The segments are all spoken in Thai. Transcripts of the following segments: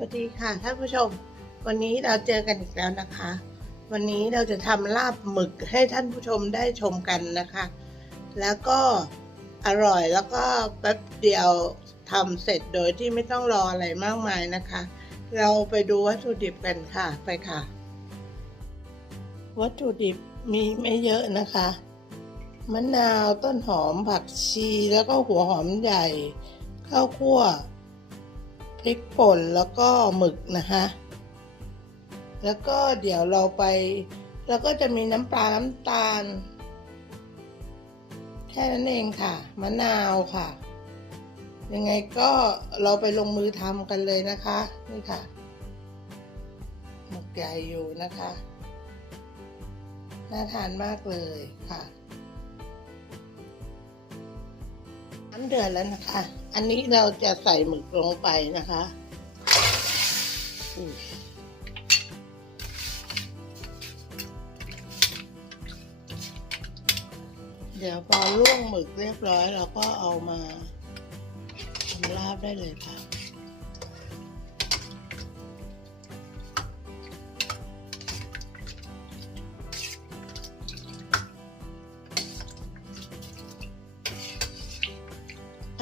วัสดีค่ะท่านผู้ชม วันนี้เราเจอกันอีกแล้วนะคะ วันนี้เราจะทำลาบหมึกให้ท่านผู้ชมได้ชมกันนะคะ แล้วก็อร่อยแล้วก็แป๊บเดียวทำเสร็จโดยที่ไม่ต้องรออะไรมากมายนะคะ เราไปดูวัตถุดิบกันค่ะไปค่ะ วัตถุดิบมีไม่เยอะนะคะ มะนาวต้นหอมผักชีแล้วก็หัวหอมใหญ่ข้าวคั่ว พริกป่นแล้วก็หมึกนะคะ แล้วก็เดี๋ยวเราไป แล้วก็จะมีน้ำปลาน้ำตาล แค่นั้นเองค่ะ มะนาวค่ะ ยังไงก็เราไปลงมือทำกันเลยนะคะ นี่ค่ะหมึกใหญ่อยู่นะคะ น่าทานมากเลยค่ะ น้ำเดือดแล้วนะคะ อันนี้เราจะใส่หมึกลงไปนะคะเดี๋ยวพอลวกหมึกเรียบร้อยเราก็เอามาทำลาบได้เลยค่ะ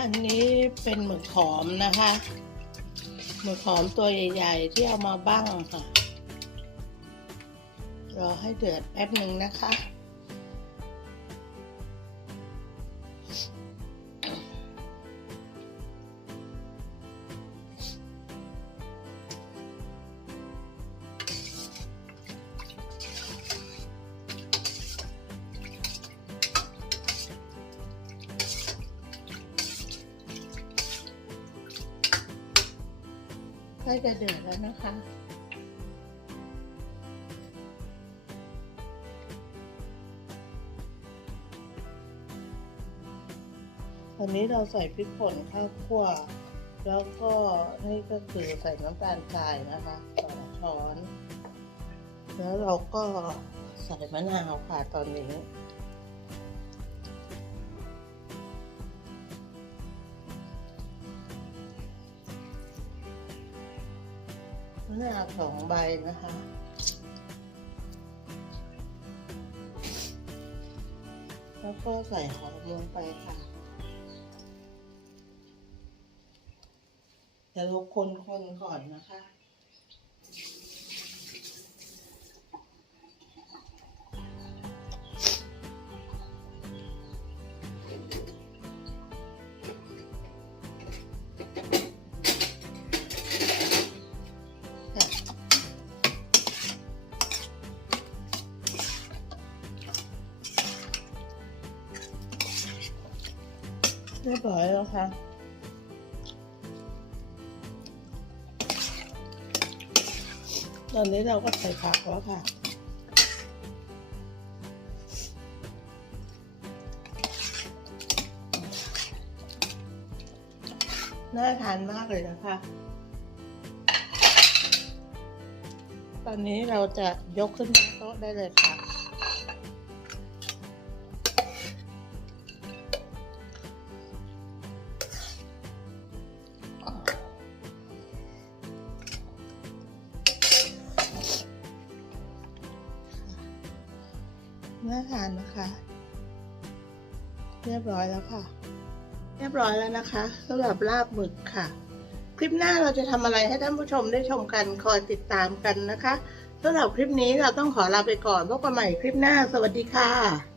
อันนี้เป็นหมึกหอมนะคะ หมึกหอมตัวใหญ่ ๆ ที่เอามาบ้างค่ะ รอให้เดือดแป๊บหนึ่งนะคะ ใกล้จะเดือดแล้วนะคะ ตอนนี้เราใส่พริกป่นข้าวคั่ว แล้วก็นี่ก็คือใส่น้ำตาลทรายนะคะสองช้อน แล้วเราก็ใส่มะนาวค่ะตอนนี้ หน้าสองใบนะคะแล้วก็ใส่หอมลงไปค่ะเดี๋ยวเราคนๆก่อนนะคะ เรียบร้อยแล้วค่ะตอนนี้เราก็ใส่ผักแล้วค่ะน่าทานมากเลยนะคะ ตอนนี้เราจะยกขึ้นโต๊ะได้เลยค่ะ น่าทานนะคะ เรียบร้อยแล้วค่ะ เรียบร้อยแล้วนะคะสำหรับลาบหมึกค่ะ คลิปหน้าเราจะทำอะไรให้ท่านผู้ชมได้ชมกันคอยติดตามกันนะคะสำหรับคลิปนี้เราต้องขอลาไปก่อนพบกันใหม่คลิปหน้า สวัสดีค่ะ